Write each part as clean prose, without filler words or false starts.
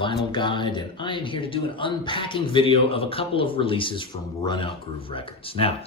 Vinyl Guide, and I am here to do an unpacking video of a couple of releases from Run Out Groove Records. Now,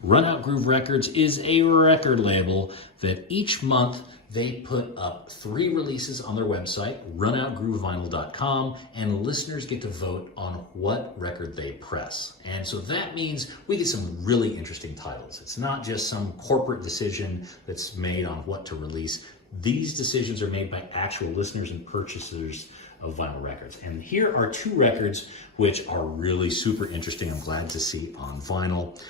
Run Out Groove Records is a record label that each month they put up 3 releases on their website, runoutgroovevinyl.com, and listeners get to vote on what record they press. And so that means we get some really interesting titles. It's not just some corporate decision that's made on what to release. These decisions are made by actual listeners and purchasers of vinyl records. And here are 2 records which are really super interesting. I'm glad to see on vinyl.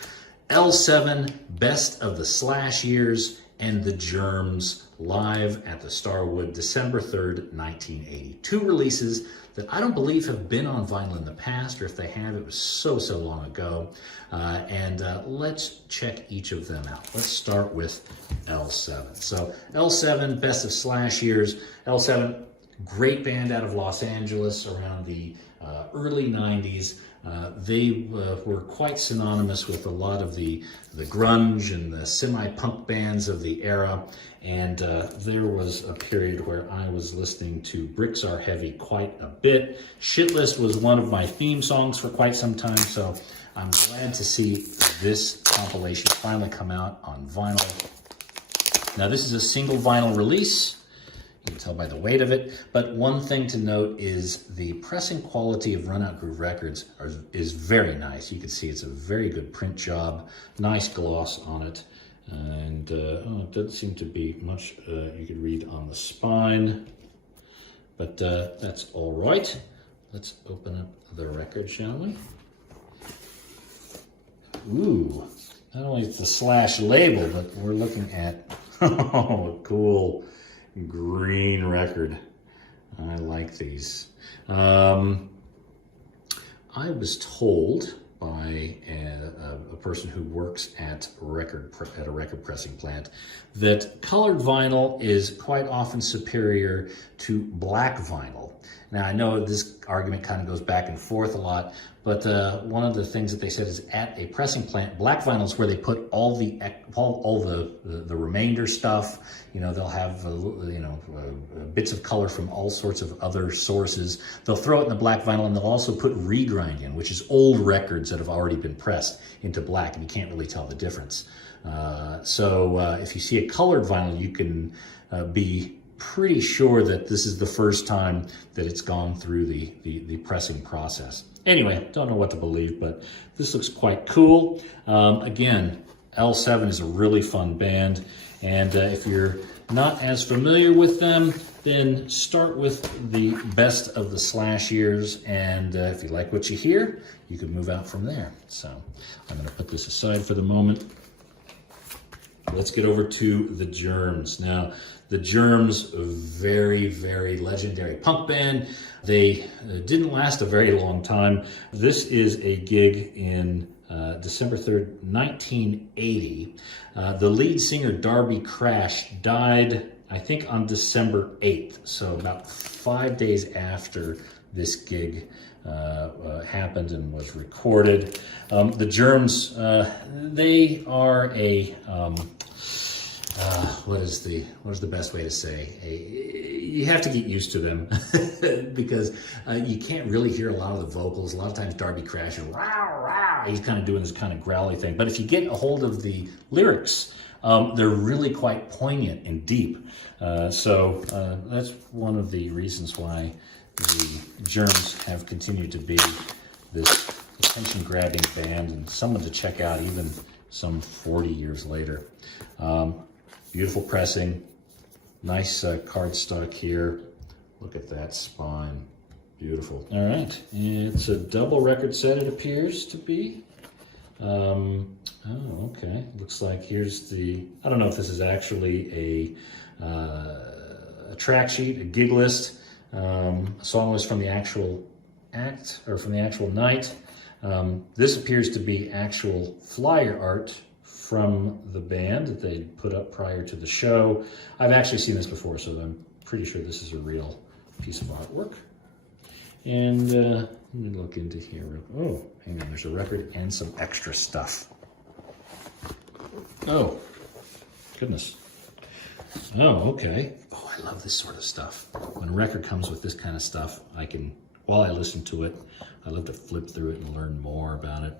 L7, Best of the Slash Years, and the Germs, live at the Starwood, December 3rd, 1980. 2 releases that I don't believe have been on vinyl in the past, or if they have, it was so long ago. Let's check each of them out. Let's start with L7. So L7, Best of Slash Years. L7, great band out of Los Angeles around the early 90s. They were quite synonymous with a lot of the grunge and the semi-punk bands of the era, and there was a period where I was listening to Bricks Are Heavy quite a bit. Shitlist was one of my theme songs for quite some time, so I'm glad to see this compilation finally come out on vinyl. Now, this is a single vinyl release. You can tell by the weight of it, but one thing to note is the pressing quality of Run Out Groove Records is very nice. You can see it's a very good print job, nice gloss on it, and it doesn't seem to be much you could read on the spine, but that's all right. Let's open up the record, shall we? Ooh, not only is the Slash label, but we're looking at, oh, cool green record. I like these. I was told by a person who works at a record pressing plant that colored vinyl is quite often superior to black vinyl. Now, I know this argument kind of goes back and forth a lot, but one of the things that they said is at a pressing plant, black vinyl is where they put all the remainder stuff. You know, they'll have bits of color from all sorts of other sources. They'll throw it in the black vinyl, and they'll also put regrind in, which is old records that have already been pressed into black, and you can't really tell the difference. If you see a colored vinyl, you can be pretty sure that this is the first time that it's gone through the pressing process. Anyway, don't know what to believe, but this looks quite cool. Again, L7 is a really fun band, and if you're not as familiar with them, then start with the Best of the Slash Years, and if you like what you hear, you can move out from there. So I'm going to put this aside for the moment. Let's get over to the Germs. Now, the Germs, a very legendary punk band. They didn't last a very long time. This is a gig in December 3rd, 1980. The lead singer, Darby Crash, died, I think, on December 8th. So about 5 days after this gig happened and was recorded. The Germs, they are a what is the best way to say? You have to get used to them because you can't really hear a lot of the vocals. A lot of times Darby Crash is rah, rah. He's kind of doing this kind of growly thing. But if you get a hold of the lyrics, they're really quite poignant and deep. That's one of the reasons why the Germs have continued to be this attention-grabbing band and someone to check out even some 40 years later. Beautiful pressing, nice cardstock here. Look at that spine, beautiful. All right, it's a double record set, it appears to be. Oh, okay, looks like here's the, I don't know if this is actually a track sheet, a gig list. A song was from the actual act, or from the actual night. This appears to be actual flyer art from the band that they put up prior to the show. I've actually seen this before, so I'm pretty sure this is a real piece of artwork. And let me look into here. Oh, hang on, there's a record and some extra stuff. Oh, goodness. Oh, okay. Oh, I love this sort of stuff. When a record comes with this kind of stuff, while I listen to it, I love to flip through it and learn more about it.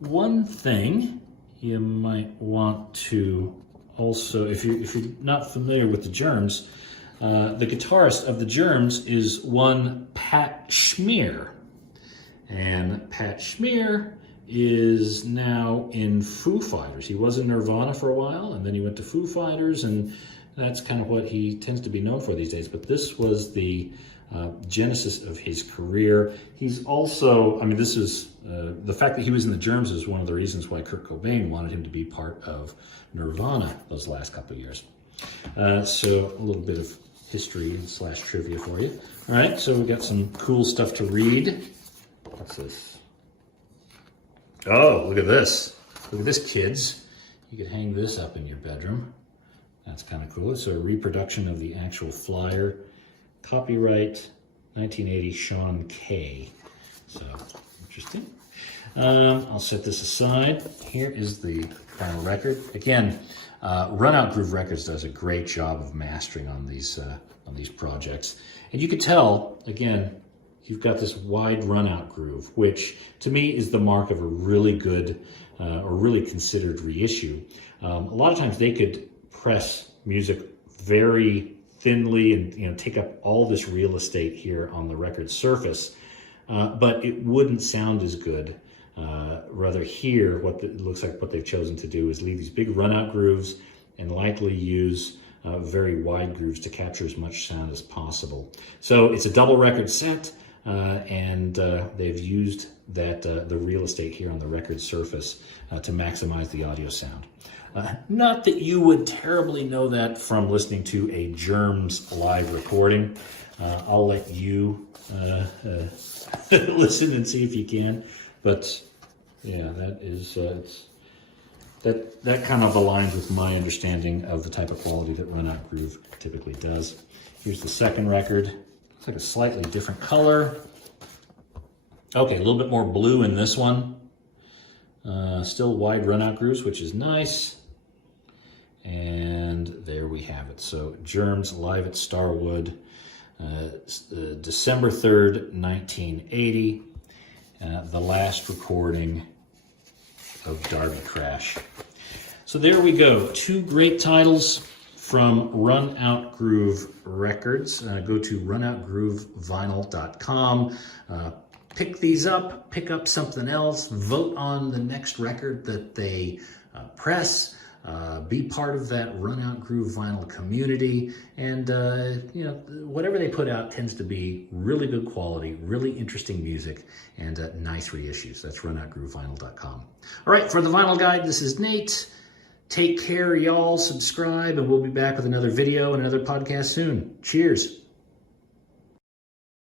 One thing you might want to also, if you're not familiar with the Germs, the guitarist of the Germs is one Pat Schmier. And Pat Schmier is now in Foo Fighters. He was in Nirvana for a while, and then he went to Foo Fighters, and that's kind of what he tends to be known for these days. But this was the genesis of his career. He's also, this is, the fact that he was in the Germs is one of the reasons why Kurt Cobain wanted him to be part of Nirvana those last couple of years. So a little bit of history / trivia for you. All right, so we got some cool stuff to read. What's this? Oh, look at this. Look at this, kids. You could hang this up in your bedroom. That's kind of cool. It's a reproduction of the actual flyer. Copyright 1980 Sean Kay. So, interesting. I'll set this aside. Here is the final record. Again, Run Out Groove Records does a great job of mastering on these projects. And you could tell, again, you've got this wide run-out groove, which to me is the mark of a really good or really considered reissue. A lot of times they could press music very thinly and take up all this real estate here on the record surface, but it wouldn't sound as good. Rather here, it looks like what they've chosen to do is leave these big run-out grooves and likely use very wide grooves to capture as much sound as possible. So it's a double record set. And they've used the real estate here on the record surface to maximize the audio sound. Not that you would terribly know that from listening to a Germs live recording. I'll let you listen and see if you can. But yeah, that is that kind of aligns with my understanding of the type of quality that Run Out Groove typically does. Here's the second record. Looks like a slightly different color. Okay, a little bit more blue in this one. Still wide run-out grooves, which is nice. And there we have it. So Germs live at Starwood, December 3rd, 1980. The last recording of Darby Crash. So there we go. Two great titles from Run Out Groove Records. Go to runoutgroovevinyl.com. Pick these up, pick up something else, vote on the next record that they press, be part of that Run Out Groove vinyl community, and whatever they put out tends to be really good quality, really interesting music, and nice reissues. That's runoutgroovevinyl.com. All right, for the Vinyl Guide, this is Nate. Take care, y'all. Subscribe, and we'll be back with another video and another podcast soon. Cheers.